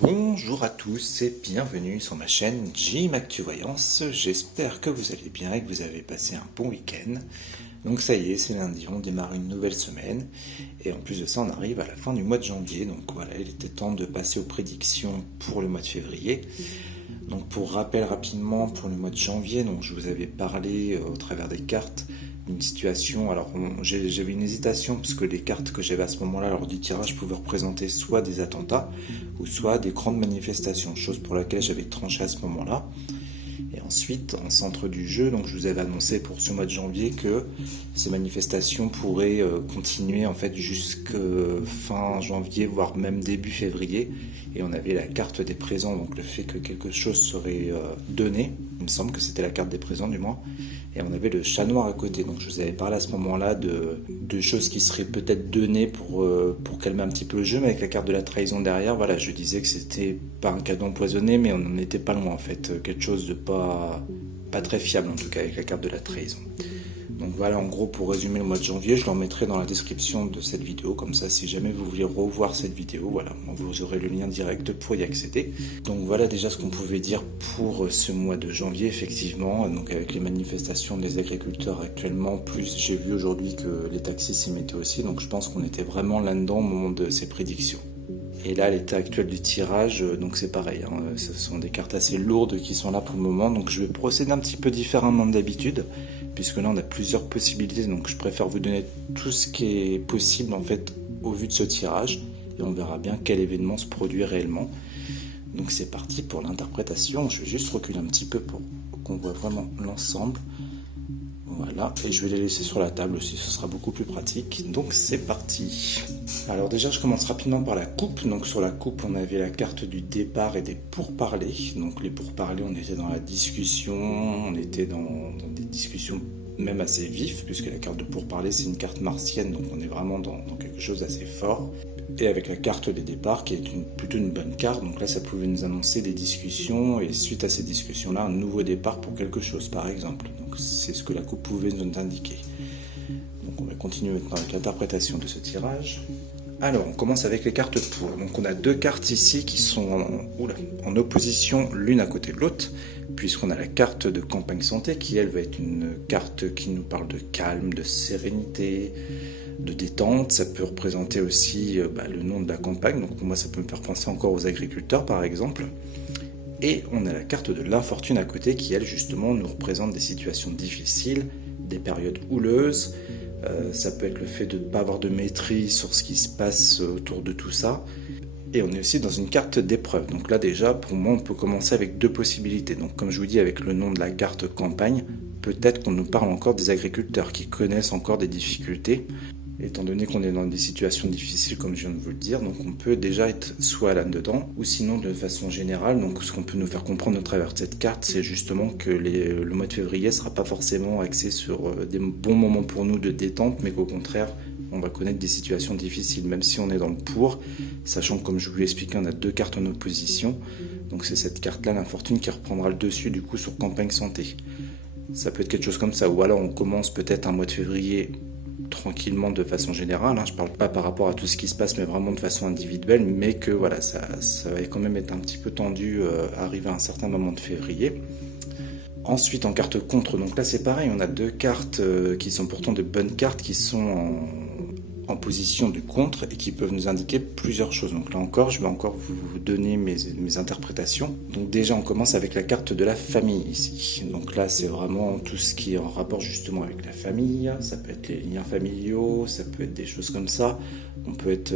Bonjour à tous et bienvenue sur ma chaîne Jim Actu Voyance. J'espère que vous allez bien et que vous avez passé un bon week-end. Donc ça y est, c'est lundi, on démarre une nouvelle semaine et en plus de ça on arrive à la fin du mois de janvier. Donc voilà, il était temps de passer aux prédictions pour le mois de février. Donc pour rappel rapidement, pour le mois de janvier, donc je vous avais parlé au travers des cartes d'une situation. Alors j'avais une hésitation parce que les cartes que j'avais à ce moment-là lors du tirage pouvaient représenter soit des attentats ou soit des grandes manifestations, chose pour laquelle j'avais tranché à ce moment-là. Et ensuite, en centre du jeu, donc je vous avais annoncé pour ce mois de janvier que ces manifestations pourraient continuer en fait jusqu'à fin janvier, voire même début février. Et on avait la carte des présents, donc le fait que quelque chose serait donné. Il me semble que c'était la carte des présents du moins. Et on avait le chat noir à côté. Donc je vous avais parlé à ce moment-là de choses qui seraient peut-être données pour calmer un petit peu le jeu. Mais avec la carte de la trahison derrière, voilà, je disais que c'était pas un cadeau empoisonné, mais on n'en était pas loin en fait. Quelque chose de pas très fiable en tout cas avec la carte de la trahison. Donc voilà, en gros, pour résumer le mois de janvier, je l'en mettrai dans la description de cette vidéo. Comme ça, si jamais vous voulez revoir cette vidéo, voilà, vous aurez le lien direct pour y accéder. Donc voilà déjà ce qu'on pouvait dire pour ce mois de janvier, effectivement. Donc avec les manifestations des agriculteurs actuellement, plus j'ai vu aujourd'hui que les taxis s'y mettaient aussi. Donc je pense qu'on était vraiment là-dedans au moment de ces prédictions. Et là, l'état actuel du tirage, donc c'est pareil, hein, ce sont des cartes assez lourdes qui sont là pour le moment, donc je vais procéder un petit peu différemment d'habitude, puisque là on a plusieurs possibilités, donc je préfère vous donner tout ce qui est possible en fait au vu de ce tirage, et on verra bien quel événement se produit réellement. Donc c'est parti pour l'interprétation, je vais juste reculer un petit peu pour qu'on voit vraiment l'ensemble. Voilà, et je vais les laisser sur la table aussi, ce sera beaucoup plus pratique. Donc c'est parti. Alors déjà, je commence rapidement par la coupe. Donc sur la coupe, on avait la carte du départ et des pourparlers. Donc les pourparlers, on était dans la discussion, on était dans des discussions même assez vives, puisque la carte de pourparler, c'est une carte martienne, donc on est vraiment dans quelque chose d'assez fort. Et avec la carte des départs, qui est plutôt une bonne carte, donc là ça pouvait nous annoncer des discussions, et suite à ces discussions-là, un nouveau départ pour quelque chose, par exemple. Donc c'est ce que la coupe pouvait nous indiquer. Donc on va continuer maintenant avec l'interprétation de ce tirage. Alors on commence avec les cartes pour. Donc on a deux cartes ici qui sont en opposition l'une à côté de l'autre, puisqu'on a la carte de campagne santé, qui elle va être une carte qui nous parle de calme, de sérénité, de détente. Ça peut représenter aussi le nom de la campagne, donc pour moi ça peut me faire penser encore aux agriculteurs par exemple. Et on a la carte de l'infortune à côté qui elle justement nous représente des situations difficiles, des périodes houleuses. Ça peut être le fait de ne pas avoir de maîtrise sur ce qui se passe autour de tout ça. Et on est aussi dans une carte d'épreuve. Donc là déjà, pour moi, on peut commencer avec deux possibilités. Donc comme je vous dis, avec le nom de la carte campagne, peut-être qu'on nous parle encore des agriculteurs qui connaissent encore des difficultés. Étant donné qu'on est dans des situations difficiles, comme je viens de vous le dire, donc on peut déjà être soit là-dedans, ou sinon de façon générale. Donc ce qu'on peut nous faire comprendre au travers de cette carte, c'est justement que le mois de février ne sera pas forcément axé sur des bons moments pour nous de détente, mais qu'au contraire, on va connaître des situations difficiles, même si on est dans le pour, sachant que comme je vous l'ai expliqué, on a deux cartes en opposition. Donc c'est cette carte-là, l'infortune, qui reprendra le dessus du coup sur campagne santé. Ça peut être quelque chose comme ça, ou alors on commence peut-être un mois de février tranquillement de façon générale, hein. Je parle pas par rapport à tout ce qui se passe mais vraiment de façon individuelle, mais que voilà, ça va quand même être un petit peu tendu arriver à un certain moment de février. Ensuite en carte contre, donc là c'est pareil, on a deux cartes qui sont pourtant de bonnes cartes, qui sont en position du contre et qui peuvent nous indiquer plusieurs choses. Donc là encore, je vais encore vous donner mes interprétations. Donc déjà, on commence avec la carte de la famille ici. Donc là, c'est vraiment tout ce qui est en rapport justement avec la famille. Ça peut être les liens familiaux, ça peut être des choses comme ça. On peut être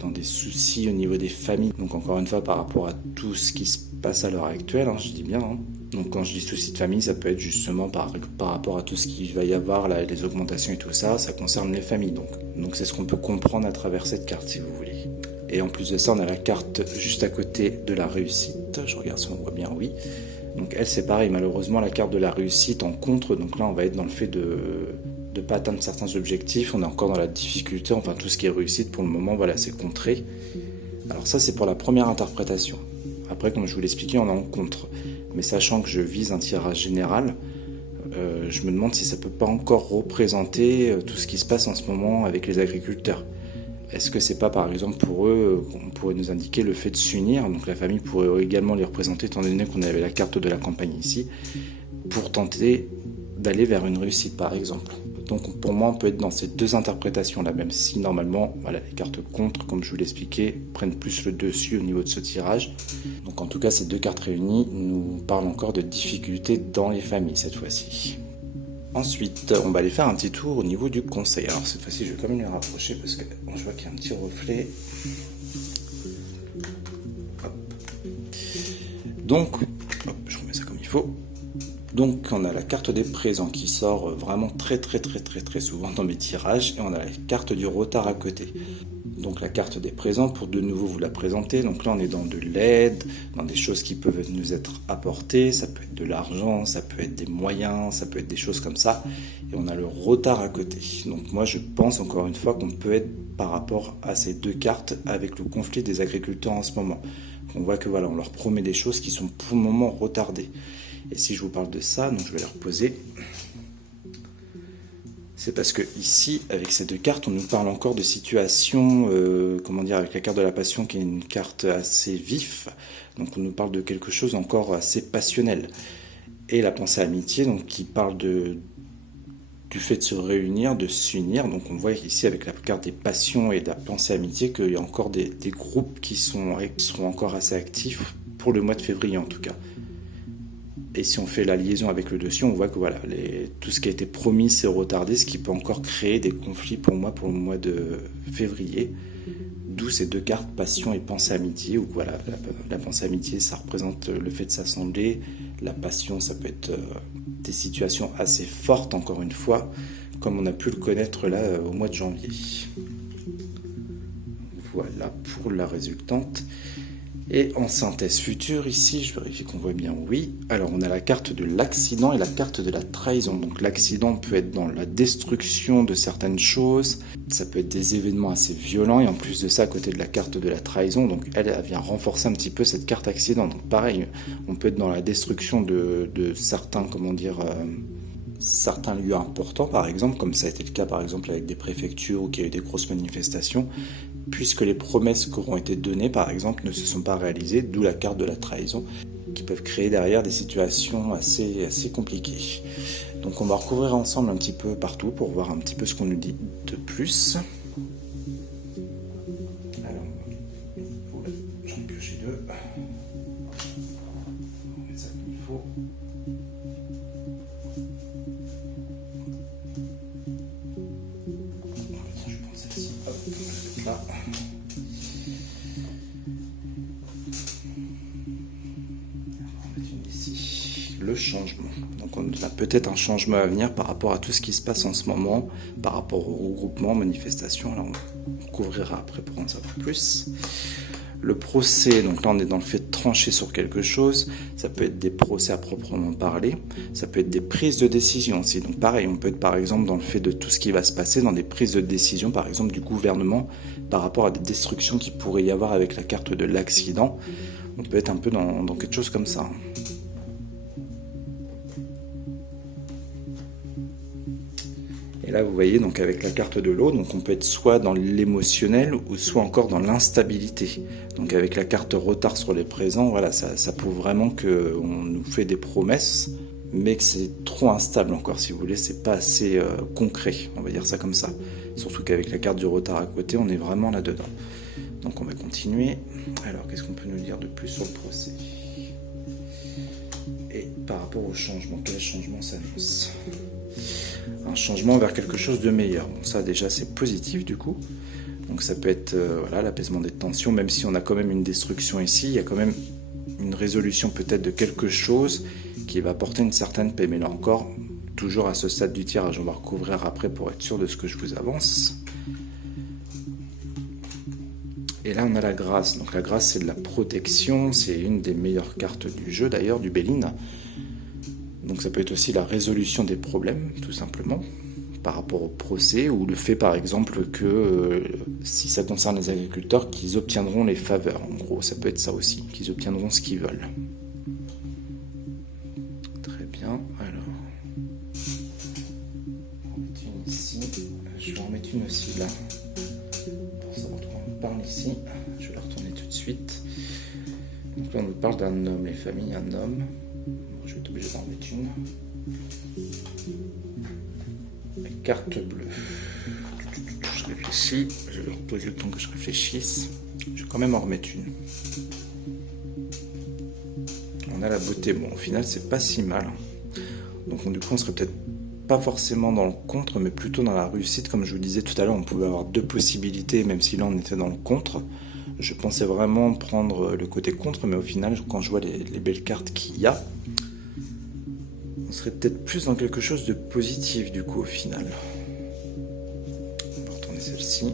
dans des soucis au niveau des familles. Donc encore une fois, par rapport à tout ce qui se passe à l'heure actuelle, hein, je dis bien. Hein. Donc quand je dis soucis de famille, ça peut être justement par rapport à tout ce qu'il va y avoir, là, les augmentations et tout ça, ça concerne les familles. Donc c'est ce qu'on peut comprendre à travers cette carte, si vous voulez. Et en plus de ça, on a la carte juste à côté de la réussite. Je regarde si on voit bien, oui. Donc elle, c'est pareil, malheureusement, la carte de la réussite en contre. Donc là, on va être dans le fait de ne pas atteindre certains objectifs. On est encore dans la difficulté, enfin tout ce qui est réussite, pour le moment, voilà, c'est contré. Alors ça, c'est pour la première interprétation. Après, comme je vous l'expliquais, on est en contre. Mais sachant que je vise un tirage général, je me demande si ça ne peut pas encore représenter tout ce qui se passe en ce moment avec les agriculteurs. Est-ce que c'est pas par exemple pour eux, on pourrait nous indiquer le fait de s'unir, donc la famille pourrait également les représenter étant donné qu'on avait la carte de la campagne ici, pour tenter d'aller vers une réussite par exemple. Donc pour moi on peut être dans ces deux interprétations là, même si normalement voilà, les cartes contre, comme je vous l'expliquais, prennent plus le dessus au niveau de ce tirage. Donc en tout cas ces deux cartes réunies nous parlent encore de difficultés dans les familles cette fois-ci. Ensuite, on va aller faire un petit tour au niveau du conseil. Alors cette fois-ci, je vais quand même les rapprocher parce que bon, je vois qu'il y a un petit reflet. Hop. Donc, hop, je remets ça comme il faut. Donc, on a la carte des présents qui sort vraiment très souvent dans mes tirages. Et on a la carte du retard à côté. Donc la carte des présents, pour de nouveau vous la présenter. Donc là, on est dans de l'aide, dans des choses qui peuvent nous être apportées. Ça peut être de l'argent, ça peut être des moyens, ça peut être des choses comme ça. Et on a le retard à côté. Donc moi, je pense encore une fois qu'on peut être par rapport à ces deux cartes avec le conflit des agriculteurs en ce moment. On voit que voilà, on leur promet des choses qui sont pour le moment retardées. Et si je vous parle de ça, donc je vais les reposer. C'est parce que ici, avec ces deux cartes, on nous parle encore de situations, comment dire, avec la carte de la passion qui est une carte assez vif. Donc on nous parle de quelque chose encore assez passionnel. Et la pensée amitié, donc qui parle du fait de se réunir, de s'unir. Donc on voit ici avec la carte des passions et de la pensée amitié qu'il y a encore des groupes qui seront encore assez actifs pour le mois de février en tout cas. Et si on fait la liaison avec le dessus, on voit que voilà, tout ce qui a été promis s'est retardé, ce qui peut encore créer des conflits pour moi pour le mois de février. D'où ces deux cartes, passion et pensée amitié, où voilà, la pensée amitié, ça représente le fait de s'assembler. La passion, ça peut être des situations assez fortes, encore une fois, comme on a pu le connaître là au mois de janvier. Voilà pour la résultante. Et en synthèse future, ici, je vérifie qu'on voit bien oui. Alors, on a la carte de l'accident et la carte de la trahison. Donc, l'accident peut être dans la destruction de certaines choses. Ça peut être des événements assez violents. Et en plus de ça, à côté de la carte de la trahison, donc elle vient renforcer un petit peu cette carte accident. Donc, pareil, on peut être dans la destruction de certains, comment dire... certains lieux importants, par exemple, comme ça a été le cas par exemple avec des préfectures où il y a eu des grosses manifestations, puisque les promesses qui auront été données, par exemple, ne se sont pas réalisées, d'où la carte de la trahison, qui peuvent créer derrière des situations assez compliquées. Donc on va recouvrir ensemble un petit peu partout pour voir un petit peu ce qu'on nous dit de plus. Alors, j'en ai pioché deux. On va mettre ça comme il faut. Je prends celle-ci. Hop, là. Le changement. Donc on a peut-être un changement à venir par rapport à tout ce qui se passe en ce moment, par rapport au regroupement, manifestation. Alors on couvrira après pour en savoir plus. Le procès, donc là on est dans le fait de trancher sur quelque chose. Ça peut être des procès à proprement parler. Ça peut être des prises de décision aussi. Donc pareil, on peut être par exemple dans le fait de tout ce qui va se passer, dans des prises de décision par exemple du gouvernement par rapport à des destructions qu'il pourrait y avoir avec la carte de l'accident. On peut être un peu dans quelque chose comme ça. Et là, vous voyez, donc avec la carte de l'eau, donc on peut être soit dans l'émotionnel ou soit encore dans l'instabilité. Donc avec la carte retard sur les présents, voilà, ça prouve vraiment qu'on nous fait des promesses, mais que c'est trop instable encore, si vous voulez, c'est pas assez concret, on va dire ça comme ça. Surtout qu'avec la carte du retard à côté, on est vraiment là-dedans. Donc on va continuer. Alors, qu'est-ce qu'on peut nous dire de plus sur le procès ? Et par rapport au changement, quel changement s'annonce ? Un changement vers quelque chose de meilleur. Bon, ça déjà c'est positif du coup. Donc ça peut être voilà, l'apaisement des tensions, même si on a quand même une destruction ici, il y a quand même une résolution peut-être de quelque chose qui va apporter une certaine paix. Mais là encore, toujours à ce stade du tirage, on va recouvrir après pour être sûr de ce que je vous avance. Et là on a la grâce. Donc la grâce c'est de la protection, c'est une des meilleures cartes du jeu d'ailleurs, du Béline. Donc ça peut être aussi la résolution des problèmes, tout simplement, par rapport au procès, ou le fait par exemple que, si ça concerne les agriculteurs, qu'ils obtiendront les faveurs. En gros, ça peut être ça aussi, qu'ils obtiendront ce qu'ils veulent. Très bien, alors... on va en mettre une ici, je vais en mettre une aussi là, pour savoir Donc là, on nous parle d'un homme, les familles, un homme. Je vais être obligé d'en remettre une. La carte bleue. Je réfléchis. Je vais reposer le temps que je réfléchisse. Je vais quand même en remettre une. On a la beauté. Bon, au final, c'est pas si mal. Donc, du coup, on serait peut-être pas forcément dans le contre, mais plutôt dans la réussite. Comme je vous disais tout à l'heure, on pouvait avoir deux possibilités, même si là, on était dans le contre. Je pensais vraiment prendre le côté contre, mais au final, quand je vois les belles cartes qu'il y a, on serait peut-être plus dans quelque chose de positif, du coup, au final. On va retourner celle-ci.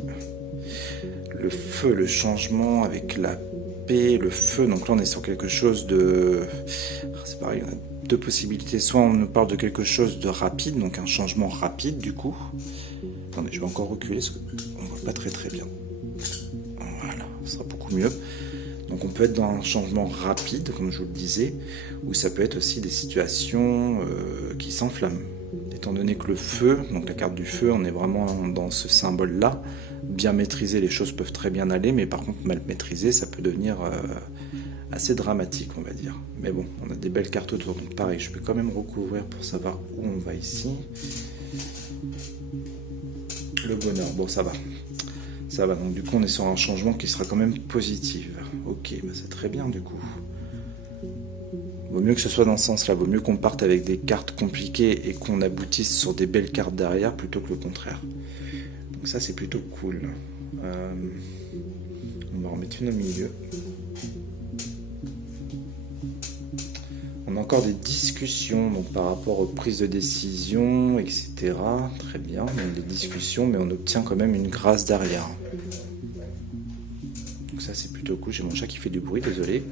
Le feu, le changement avec la paix, le feu. Donc là, on est sur quelque chose de... C'est pareil, on a deux possibilités. Soit on nous parle de quelque chose de rapide, donc un changement rapide, du coup. Attendez, je vais encore reculer, parce qu'on ne voit pas très très bien. Voilà, ça sera beaucoup mieux. Donc on peut être dans un changement rapide, comme je vous le disais, ou ça peut être aussi des situations qui s'enflamment. Étant donné que le feu, donc la carte du feu, on est vraiment dans ce symbole-là. Bien maîtrisé, les choses peuvent très bien aller, mais par contre mal maîtrisé, ça peut devenir assez dramatique, on va dire. Mais bon, on a des belles cartes autour, donc pareil, je peux quand même recouvrir pour savoir où on va ici. Le bonheur, bon ça va. Ça va, donc du coup on est sur un changement qui sera quand même positif. Ok, bah c'est très bien du coup. Vaut mieux que ce soit dans ce sens-là, vaut mieux qu'on parte avec des cartes compliquées et qu'on aboutisse sur des belles cartes derrière plutôt que le contraire. Donc ça c'est plutôt cool. On va en mettre une au milieu. On a encore des discussions donc, par rapport aux prises de décision, etc. Très bien, on a des discussions, mais on obtient quand même une grâce derrière. Donc ça c'est plutôt cool, j'ai mon chat qui fait du bruit, désolé.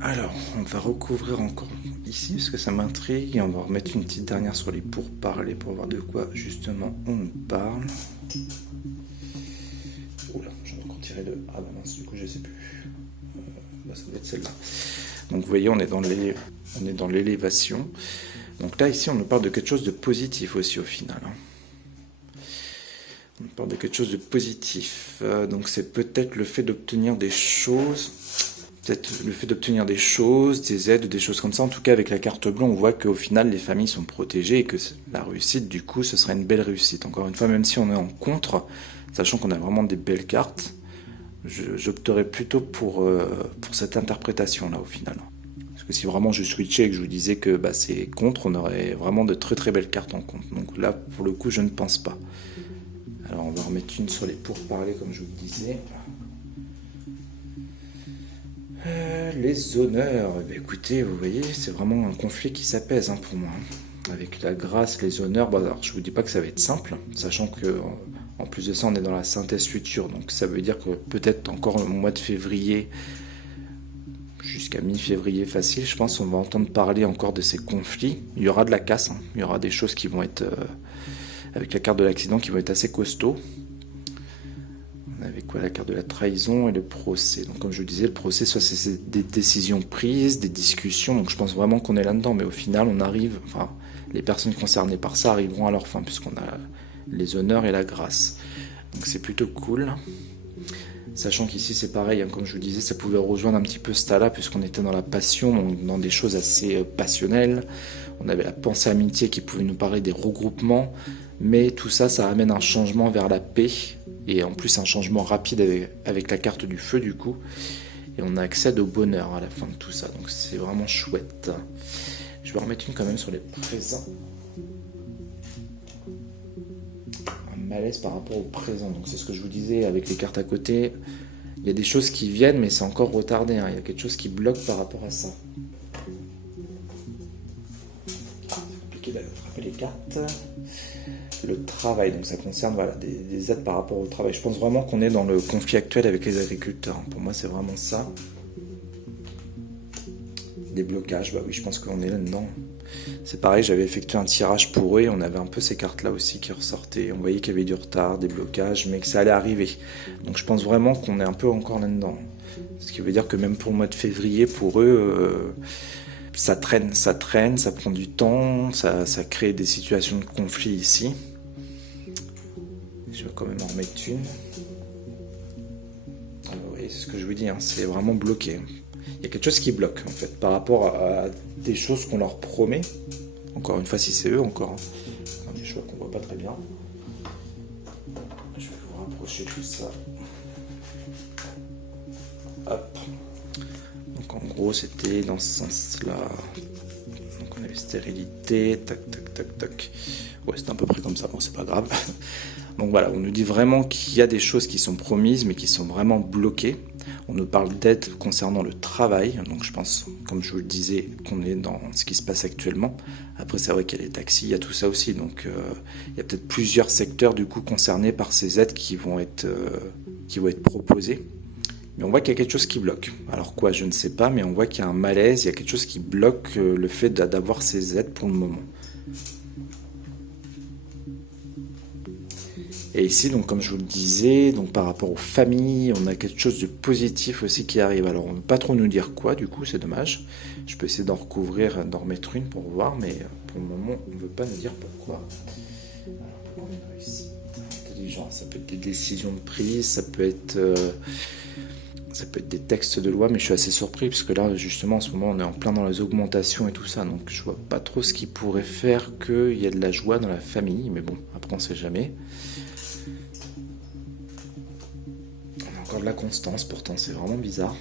Alors, on va recouvrir encore ici, parce que ça m'intrigue, et on va remettre une petite dernière sur les pourparlers, pour voir de quoi justement on nous parle. Oula, j'en ai encore tiré deux. Ah bah mince, du coup je sais plus. Bah, ça doit être celle-là. Donc vous voyez, on est dans l'élévation. Donc là, ici, on nous parle de quelque chose de positif aussi au final. On nous parle de quelque chose de positif. Donc c'est peut-être le fait d'obtenir des choses. Peut-être le fait d'obtenir des choses, des aides, des choses comme ça. En tout cas, avec la carte bleue, on voit qu'au final, les familles sont protégées et que la réussite, du coup, ce sera une belle réussite. Encore une fois, même si on est en contre, sachant qu'on a vraiment des belles cartes, j'opterais plutôt pour cette interprétation-là, au final. Parce que si vraiment je switchais et que je vous disais que bah, c'est contre, on aurait vraiment de très très belles cartes en contre. Donc là, pour le coup, je ne pense pas. Alors, on va remettre une sur les pourparlers, comme je vous le disais. Les honneurs, eh bien, écoutez, vous voyez, c'est vraiment un conflit qui s'apaise hein, pour moi. Avec la grâce, les honneurs, bon, alors, je vous dis pas que ça va être simple, sachant que en plus de ça, on est dans la synthèse future, donc ça veut dire que peut-être encore au mois de février, jusqu'à mi-février facile, je pense qu'on va entendre parler encore de ces conflits. Il y aura de la casse, hein. Il y aura des choses qui vont être, avec la carte de l'accident, qui vont être assez costauds. Avec quoi la carte de la trahison et le procès. Donc comme je vous disais, le procès, soit c'est des décisions prises, des discussions, donc je pense vraiment qu'on est là-dedans, mais au final on arrive, enfin les personnes concernées par ça arriveront à leur fin, puisqu'on a les honneurs et la grâce. Donc c'est plutôt cool. Sachant qu'ici c'est pareil, hein, comme je vous disais, ça pouvait rejoindre un petit peu ce tas-là, puisqu'on était dans la passion, donc dans des choses assez passionnelles. On avait la pensée amitié qui pouvait nous parler des regroupements, mais tout ça, ça amène un changement vers la paix, et en plus un changement rapide avec la carte du feu du coup, et on accède au bonheur à la fin de tout ça, donc c'est vraiment chouette. Je vais en remettre une quand même sur les présents. Un malaise par rapport au présent, donc c'est ce que je vous disais avec les cartes à côté, il y a des choses qui viennent mais c'est encore retardé, hein. Il y a quelque chose qui bloque par rapport à ça. C'est compliqué d'attraper les cartes. Le travail, donc ça concerne voilà, des aides par rapport au travail. Je pense vraiment qu'on est dans le conflit actuel avec les agriculteurs. Pour moi, c'est vraiment ça. Des blocages, bah oui, je pense qu'on est là-dedans. C'est pareil, j'avais effectué un tirage pour eux et on avait un peu ces cartes-là aussi qui ressortaient. On voyait qu'il y avait du retard, des blocages, mais que ça allait arriver. Donc je pense vraiment qu'on est un peu encore là-dedans. Ce qui veut dire que même pour le mois de février, pour eux... ça traîne, ça prend du temps, ça crée des situations de conflit ici. Je vais quand même en remettre une. Alors, oui, c'est ce que je vous dis, hein, c'est vraiment bloqué. Il y a quelque chose qui bloque, en fait, par rapport à des choses qu'on leur promet. Encore une fois, si c'est eux, encore. Hein. Je vois qu'on voit pas très bien. Je vais vous rapprocher tout ça. Hop. Donc en gros, c'était dans ce sens-là. Donc on avait stérilité, tac, tac, tac, tac. Ouais, c'est à peu près comme ça, bon, c'est pas grave. Donc voilà, on nous dit vraiment qu'il y a des choses qui sont promises, mais qui sont vraiment bloquées. On nous parle d'aide concernant le travail. Donc je pense, comme je vous le disais, qu'on est dans ce qui se passe actuellement. Après, c'est vrai qu'il y a les taxis, il y a tout ça aussi. Donc il y a peut-être plusieurs secteurs du coup concernés par ces aides qui vont être proposées. Mais on voit qu'il y a quelque chose qui bloque. Alors quoi, je ne sais pas, mais on voit qu'il y a un malaise, il y a quelque chose qui bloque le fait d'avoir ces aides pour le moment. Et ici, donc, comme je vous le disais, donc, par rapport aux familles, on a quelque chose de positif aussi qui arrive. Alors, on ne veut pas trop nous dire quoi, du coup, c'est dommage. Je peux essayer d'en recouvrir, d'en remettre une pour voir, mais pour le moment, on ne veut pas nous dire pourquoi. Alors, pourquoi on a réussi ? Intelligence, ça peut être des décisions de prise, ça peut être des textes de loi, mais je suis assez surpris, parce que là, justement, en ce moment, on est en plein dans les augmentations et tout ça, donc je vois pas trop ce qui pourrait faire qu'il y ait de la joie dans la famille, mais bon, après, on sait jamais. De la constance, pourtant c'est vraiment bizarre.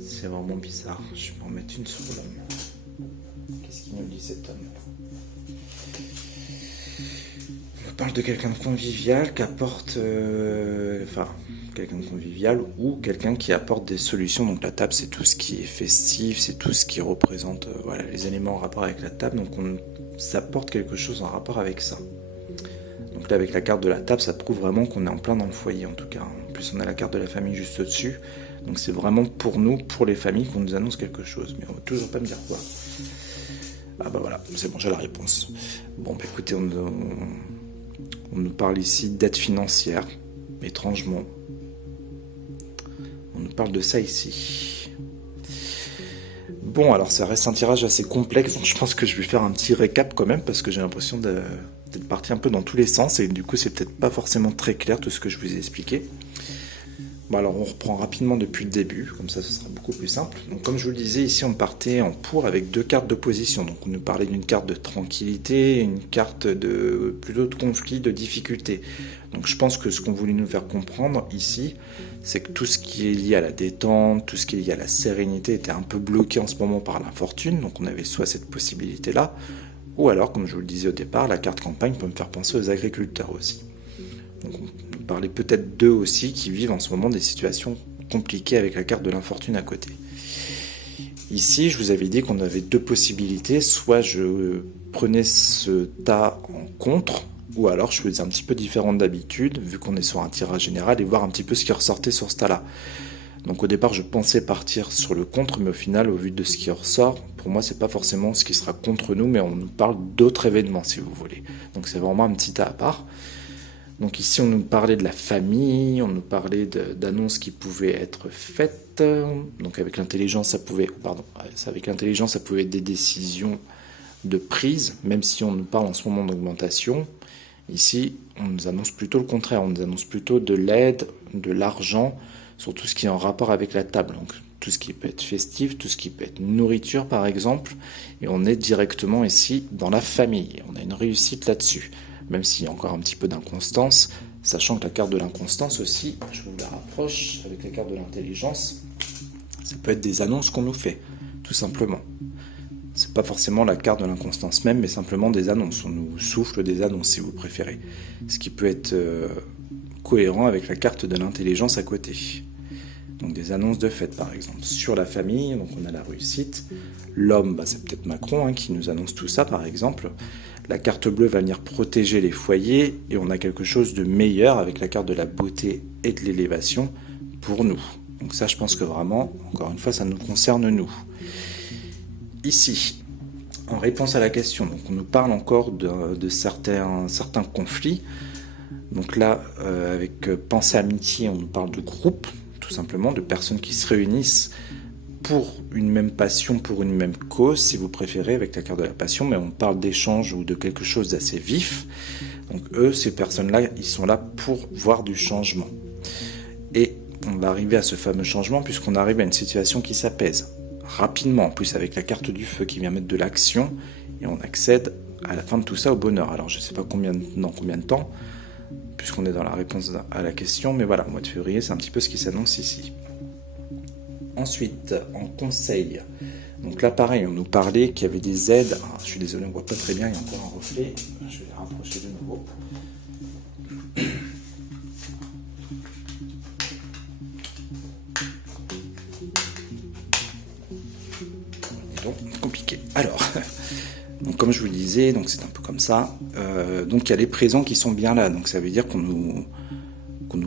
C'est vraiment bizarre. Je vais en mettre une sur l'homme. Qu'est-ce qu'il nous dit cet homme ? On parle de quelqu'un de convivial qui apporte... quelqu'un de convivial ou quelqu'un qui apporte des solutions. Donc la table, c'est tout ce qui est festif, c'est tout ce qui représente les éléments en rapport avec la table. Donc ça apporte quelque chose en rapport avec ça. Donc là, avec la carte de la table, ça prouve vraiment qu'on est en plein dans le foyer, en tout cas. En plus, on a la carte de la famille juste au-dessus. Donc c'est vraiment pour nous, pour les familles, qu'on nous annonce quelque chose. Mais on ne veut toujours pas me dire quoi. Ah bah voilà, c'est bon, j'ai la réponse. Bon, bah écoutez, on nous parle ici d'aide financière, étrangement. On nous parle de ça ici. Bon, alors ça reste un tirage assez complexe, donc je pense que je vais faire un petit récap quand même, parce que j'ai l'impression d'être parti un peu dans tous les sens, et du coup c'est peut-être pas forcément très clair tout ce que je vous ai expliqué. Bon, alors on reprend rapidement depuis le début, comme ça ce sera beaucoup plus simple. Donc comme je vous le disais, ici on partait en pour avec deux cartes d'opposition. Donc on nous parlait d'une carte de tranquillité, une carte plutôt de conflit, de difficulté. Donc je pense que ce qu'on voulait nous faire comprendre ici, c'est que tout ce qui est lié à la détente, tout ce qui est lié à la sérénité était un peu bloqué en ce moment par l'infortune. Donc on avait soit cette possibilité-là, ou alors, comme je vous le disais au départ, la carte campagne peut me faire penser aux agriculteurs aussi. Donc on parlait peut-être d'eux aussi qui vivent en ce moment des situations compliquées avec la carte de l'infortune à côté. Ici, je vous avais dit qu'on avait deux possibilités. Soit je prenais ce tas en contre, ou alors je faisais un petit peu différent d'habitude, vu qu'on est sur un tirage général, et voir un petit peu ce qui ressortait sur ce tas-là. Donc au départ, je pensais partir sur le contre, mais au final, au vu de ce qui ressort, pour moi, c'est pas forcément ce qui sera contre nous, mais on nous parle d'autres événements, si vous voulez. Donc c'est vraiment un petit tas à part. Donc ici, on nous parlait de la famille, on nous parlait d'annonces qui pouvaient être faites. Donc avec l'intelligence, ça pouvait être des décisions de prise, même si on nous parle en ce moment d'augmentation. Ici, on nous annonce plutôt le contraire, on nous annonce plutôt de l'aide, de l'argent, sur tout ce qui est en rapport avec la table. Donc tout ce qui peut être festif, tout ce qui peut être nourriture par exemple, et on est directement ici dans la famille. On a une réussite là-dessus. Même s'il y a encore un petit peu d'inconstance, sachant que la carte de l'inconstance aussi, je vous la rapproche avec la carte de l'intelligence, ça peut être des annonces qu'on nous fait, tout simplement. C'est pas forcément la carte de l'inconstance même, mais simplement des annonces. On nous souffle des annonces, si vous préférez. Ce qui peut être cohérent avec la carte de l'intelligence à côté. Donc des annonces de fête, par exemple. Sur la famille, donc on a la réussite. L'homme, c'est peut-être Macron qui nous annonce tout ça, par exemple. La carte bleue va venir protéger les foyers et on a quelque chose de meilleur avec la carte de la beauté et de l'élévation pour nous. Donc ça, je pense que vraiment, encore une fois, ça nous concerne nous. Ici, en réponse à la question, donc on nous parle encore de certains conflits. Donc là, avec Pensée Amitié, on nous parle de groupes, tout simplement, de personnes qui se réunissent pour une même passion, pour une même cause, si vous préférez, avec la carte de la passion, mais on parle d'échange ou de quelque chose d'assez vif. Donc eux, ces personnes-là, ils sont là pour voir du changement. et on va arriver à ce fameux changement puisqu'on arrive à une situation qui s'apaise rapidement, en plus avec la carte du feu qui vient mettre de l'action, et on accède à la fin de tout ça au bonheur. Alors je ne sais pas dans combien de temps, puisqu'on est dans la réponse à la question, mais voilà, au mois de février, c'est un petit peu ce qui s'annonce ici. Ensuite, en conseil, donc là pareil, on nous parlait qu'il y avait des aides. Alors, je suis désolé, on ne voit pas très bien, il y a encore un reflet, je vais les rapprocher de nouveau. Donc, compliqué. Alors, donc comme je vous le disais, donc c'est un peu comme ça. Donc il y a les présents qui sont bien là, donc ça veut dire qu'on nous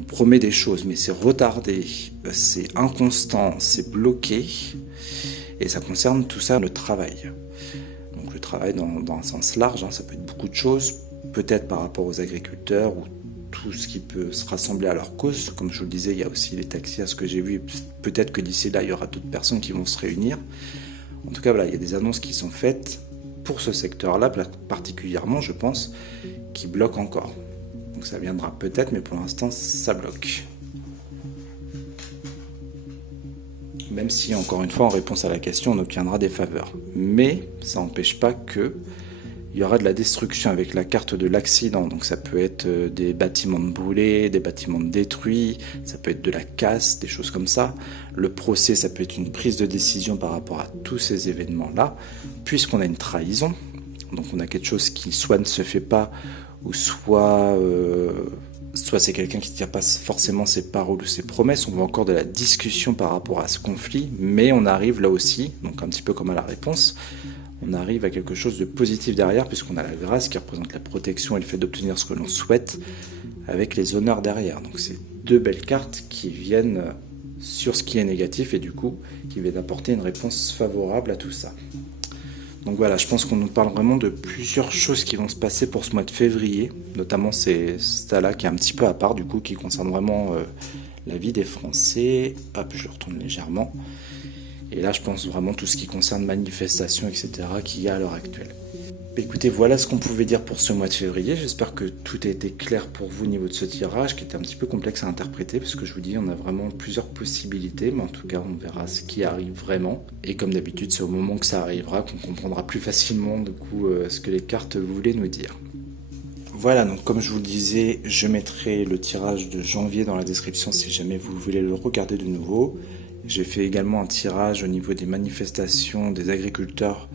promet des choses, mais c'est retardé, c'est inconstant, c'est bloqué, et ça concerne tout ça le travail. Donc le travail dans un sens large, ça peut être beaucoup de choses, peut-être par rapport aux agriculteurs ou tout ce qui peut se rassembler à leur cause. Comme je vous le disais, il y a aussi les taxis à ce que j'ai vu, peut-être que d'ici là, il y aura d'autres personnes qui vont se réunir. En tout cas, voilà, il y a des annonces qui sont faites pour ce secteur-là, particulièrement, je pense, qui bloquent encore. Donc ça viendra peut-être, mais pour l'instant, ça bloque. Même si, encore une fois, en réponse à la question, on obtiendra des faveurs. Mais ça n'empêche pas qu'il y aura de la destruction avec la carte de l'accident. Donc ça peut être des bâtiments brûlés, des bâtiments détruits, ça peut être de la casse, des choses comme ça. Le procès, ça peut être une prise de décision par rapport à tous ces événements-là, puisqu'on a une trahison. Donc on a quelque chose qui soit ne se fait pas, ou soit c'est quelqu'un qui ne tient pas forcément ses paroles ou ses promesses. On voit encore de la discussion par rapport à ce conflit, mais on arrive là aussi, donc un petit peu comme à la réponse, on arrive à quelque chose de positif derrière, puisqu'on a la grâce qui représente la protection et le fait d'obtenir ce que l'on souhaite, avec les honneurs derrière. Donc c'est deux belles cartes qui viennent sur ce qui est négatif et du coup qui viennent apporter une réponse favorable à tout ça. Donc voilà, je pense qu'on nous parle vraiment de plusieurs choses qui vont se passer pour ce mois de février, notamment c'est ça là qui est un petit peu à part du coup, qui concerne vraiment la vie des Français. Hop, je retourne légèrement. Et là, je pense vraiment tout ce qui concerne manifestations, etc., qu'il y a à l'heure actuelle. Écoutez, voilà ce qu'on pouvait dire pour ce mois de février. J'espère que tout a été clair pour vous au niveau de ce tirage, qui était un petit peu complexe à interpréter, parce que je vous dis, on a vraiment plusieurs possibilités, mais en tout cas, on verra ce qui arrive vraiment. Et comme d'habitude, c'est au moment que ça arrivera qu'on comprendra plus facilement, du coup, ce que les cartes voulaient nous dire. Voilà, donc comme je vous le disais, je mettrai le tirage de janvier dans la description si jamais vous voulez le regarder de nouveau. J'ai fait également un tirage au niveau des manifestations des agriculteurs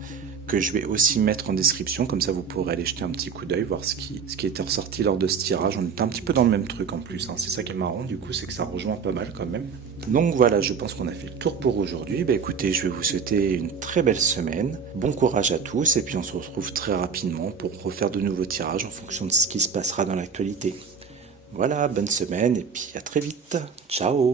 que je vais aussi mettre en description, comme ça vous pourrez aller jeter un petit coup d'œil, voir ce qui était ressorti lors de ce tirage. On était un petit peu dans le même truc en plus, c'est ça qui est marrant du coup, c'est que ça rejoint pas mal quand même. Donc voilà, je pense qu'on a fait le tour pour aujourd'hui. Écoutez, je vais vous souhaiter une très belle semaine, bon courage à tous, et puis on se retrouve très rapidement pour refaire de nouveaux tirages en fonction de ce qui se passera dans l'actualité. Voilà, bonne semaine, et puis à très vite, ciao.